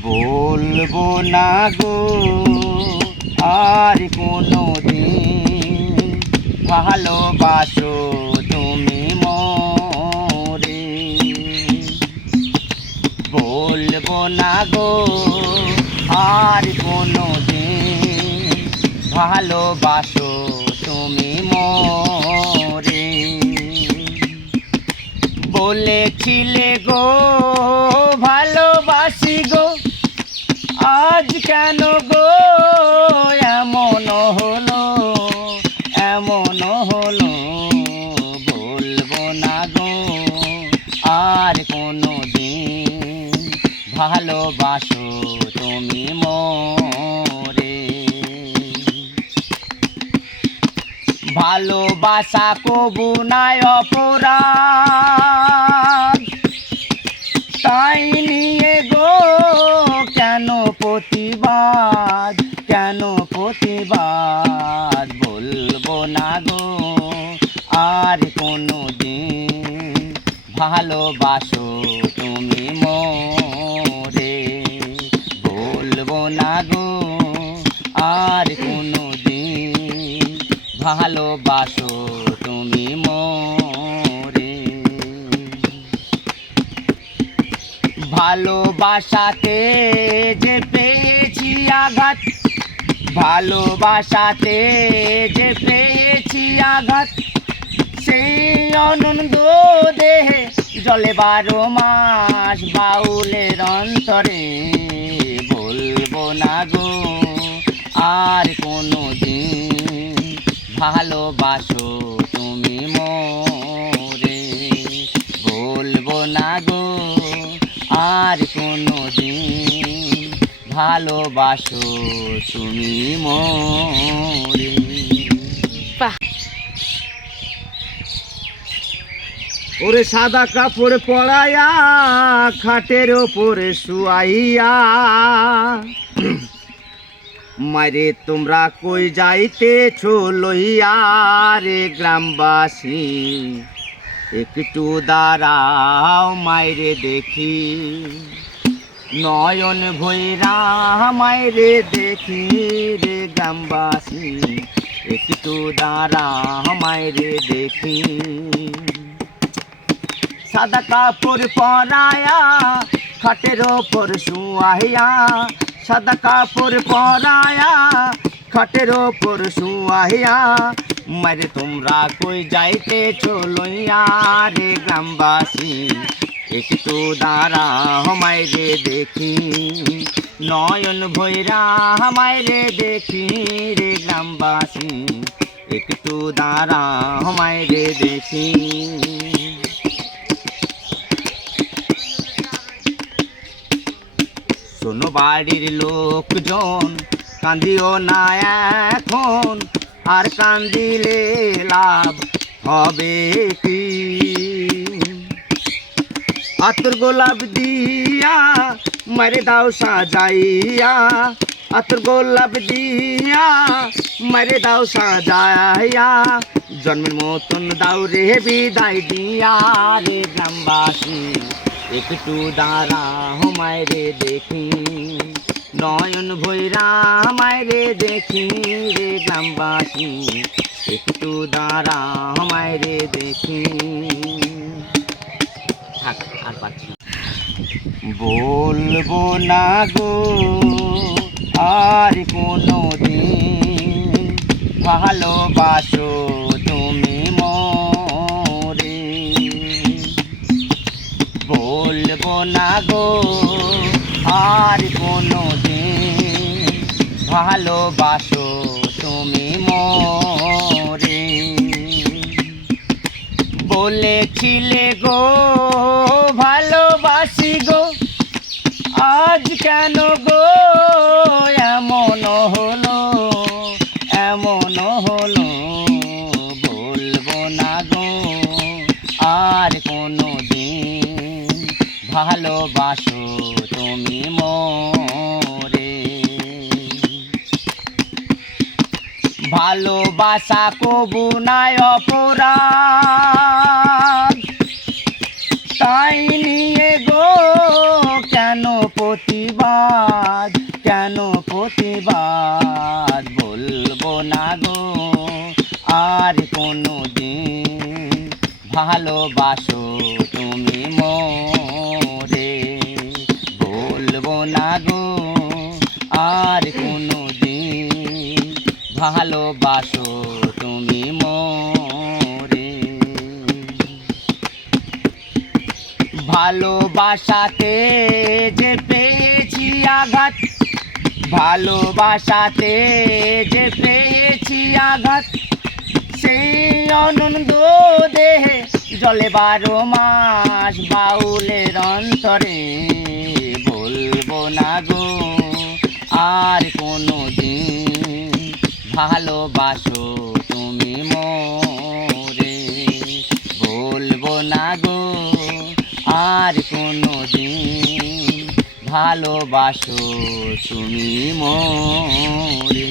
বলবো না গো আর কোনো দিন, ভালোবাসো তুমি মোরে। বলবো না গো আর কোনো দিন, ভালোবাসো তুমি মোরে। বলেছিলে গো ভালোবাসি গো, আজ কেন গো এমন হলো, এমন হলো। বলবো না গো আর কোনো দিন, ভালোবাসো তুমি মোরে। ভালোবাসা কবু নাই অপরাধ, তাই নিয়ে গো কেন প্রতিবাদ, কেন প্রতিবাদ। বলবো না গো আর কোনো দিন, ভালোবাসো তুমি মোরে। বলবো না গো আর কোনো দিন, ভালোবাসো তুমি মোরে। ভালোবাসাতে যে পেয়েছি আঘাত, ভালোবাসাতে যে পেয়েছি আঘাত, সেই আনন্দ দেহে জলে 12 মাস বাউলের অন্তরে। বলবো না গো আর কোনো দিন, ভালোবাসো তুমি মোরে। বলবো না গো আর কোনো দিন, ভালোবাসো তুমি মোরে। ওরে সাদা কাপড় পরাইয়া খাটের ওপরে শুয়াইয়া, মারে তোমরা কই যাইতেছো লইয়া রে গ্রামবাসী, একটু দাঁড়াও মাইরে দেখি। নয়ন ভৈরা মাইরে দেখি রে গ্রামবাসী, একটু দাঁড়াও মাইরে দেখি। সাদা কাপড় পরাইয়া খাটের ওপর শুয়াইয়া, সাদা কাপড় পরাইয়া খাটের ওপর শুয়াইয়া, মারে তোমরা কই যাইতেছো লইয়া রে গ্রামবাসী, একটু দাঁড়াও মাইরে দেখি। নয়ন ভৈরা মাইরে দেখি রে গ্রামবাসী, একটু দাঁড়াও মাইরে দেখি। শোনো বাড়ির লোকজন, কান্দিও না এখন, আর কান্দিলে লাভ হবে কি। আতর গোলাপ দিয়া মারে দাও সাজাইয়া, আতর গোলাপ দিয়া মারে দাও সাজাইয়া, জন্মের মতন দাও রে বিদায় দিয়া রে গ্রামবাসী, একটু দাঁড়াও মাইরে দেখি। নয়ন ভৈরা মাইরে দেখি রে গ্রামবাসী, একটু দাঁড়াও মাইরে দেখি। থাক আর পাচ্ছি না। বলবো না গো আর কোনো দিন, ভালোবাসো তুমি মোরে। বলবো না গো আর কোনো দিন, ভালোবাসো তুমি মোরে। বলেছিলে গো ভালোবাসি গো, আজ কেন গো এমন হলো, এমন হলো। বলবো না গো আর কোনো দিন, ভালোবাসো তুমি মোরে। ভালোবাসা কবু নাই অপরাধ, তাই নিয়ে গো কেন প্রতিবাদ। প্রতিবাদ বলবো না গো আর কোনো দিন ভালোবাসো তুমি মোরে বলবো না গো আর কোনো দিন ভালোবাসো তুমি মোরে ভালোবাসাতে যে পেয়েছি আঘাত ভালোবাসাতে যে পেয়েছি আঘাত সেই অনন্ত দেহে জলে 12 মাস বাউলের অন্তরে বলবো না গো আর কোনো দিন ভালোবাসো তুমি মোরে বলবো না গো আর কোনো দিন ভালোবাসো তুমি মোরে।